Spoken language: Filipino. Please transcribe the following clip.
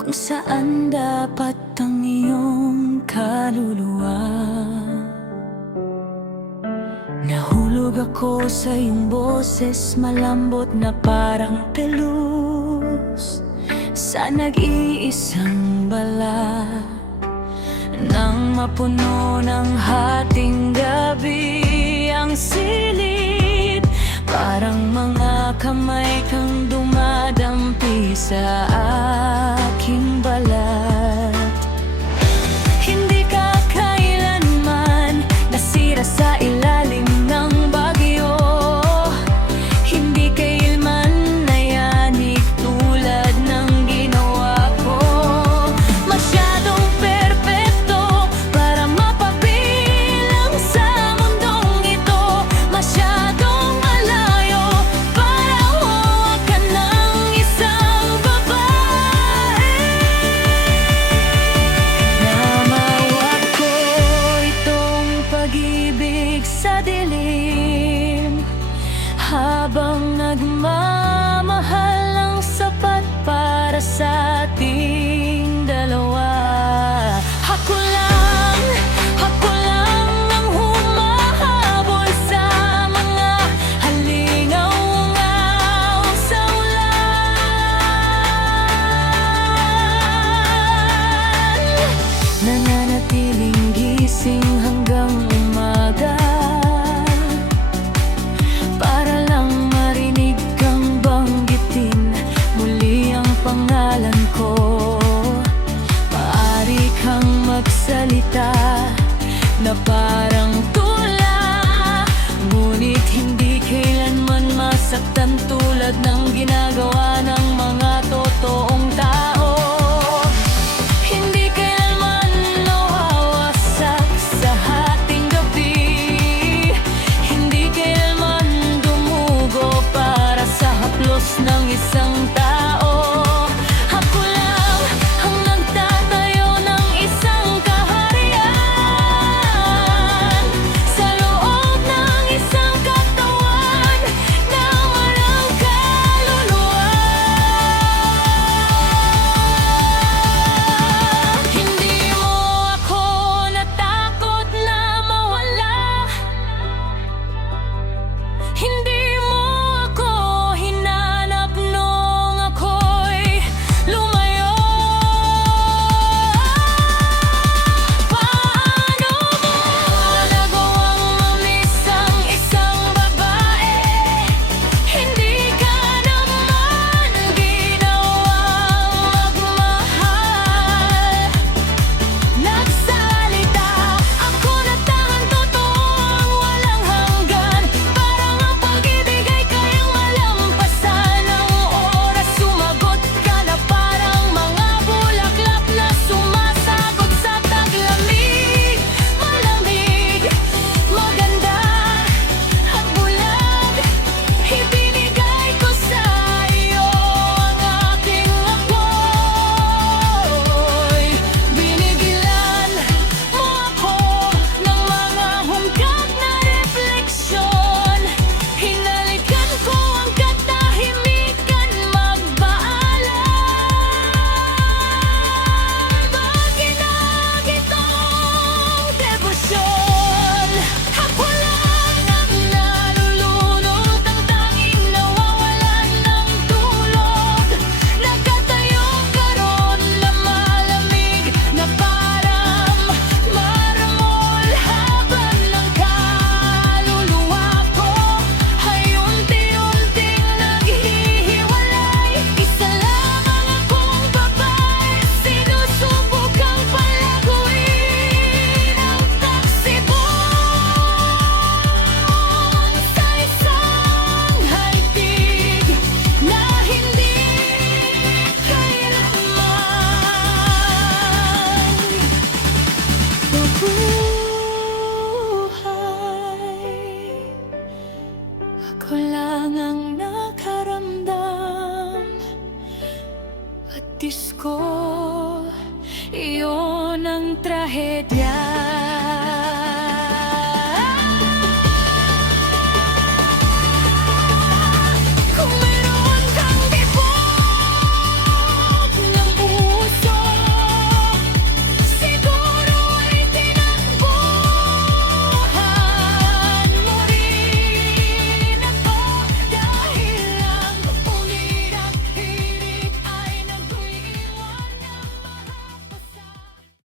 kung saan dapat ang iyong kaluluwa. Nahulog ako sa iyong boses, malambot na parang pelus sa nag-iisang balat. Nang mapuno ng hating gabi ang silid, parang mga kamay kang dumadampi sa aking balat. Hindi ka kailanman nasira sa ilalim ng bagyo, hindi kailanman nayanig tulad ng ginawa ko. Masyadong perpekto para mapabilang sa mundong ito, masyadong malayo para hawakan ng isang babae. Namawag ko itong pag-ibig sa dilim, habang nagmamahal ang sapat para sa ating dalawa. Ako lang ang humahabol sa mga halingaw-ngaw sa ulan, nananatiling gising hanggang umaga para lang marinig kang banggitin muli ang pangalan ko. Maaari kang magsalita na parang tula, ngunit hindi kailanman masaktan tulad ng ginagawa ng mga totoong tao. Hindi kailanman nawawasak sa hating gabi, hindi kailanman dumugo para sa haplos ng isang tao. Ako lang ang nagtatayo ng isang kaharian sa loob ng isang katawan na walang kaluluwa. Hindi mo ako natakot na mawala, hindi mo ako hinanap nung ako'y lumayo. Paano mo nagawang mamiss ang isang babae? Hindi ka naman ginawang magmahal. Nagsalita ako na tangang totoo ang walang hanggan, parang ang pag-ibig ay kayang malampasan ang oras. Sumagot ka na parang mga bulaklak na sumasagot sa taglamig. Malamig, maganda at bulag, ibinigay ko sa iyo ang aking apoy. Binigilan mo ako ng mga hungkag na refleksyon, hinalikan ko ang katahimikan magbaalam. Maginag itong debosyon. Ako lang ang nalulunod, ang tanging nawawalan ng tulog. Nakatayo ka ron na malamig na parang marmol, habang ng kaluluwa ko ay unti-unting naghihiwalay. Isa lamang akong babae, sinusubukang palaguin ang taksibon sa isang higpig na hindi kailanman mabuhay. Ako lang ang nakaramdam at Diyos ko, iyon ang trahedya.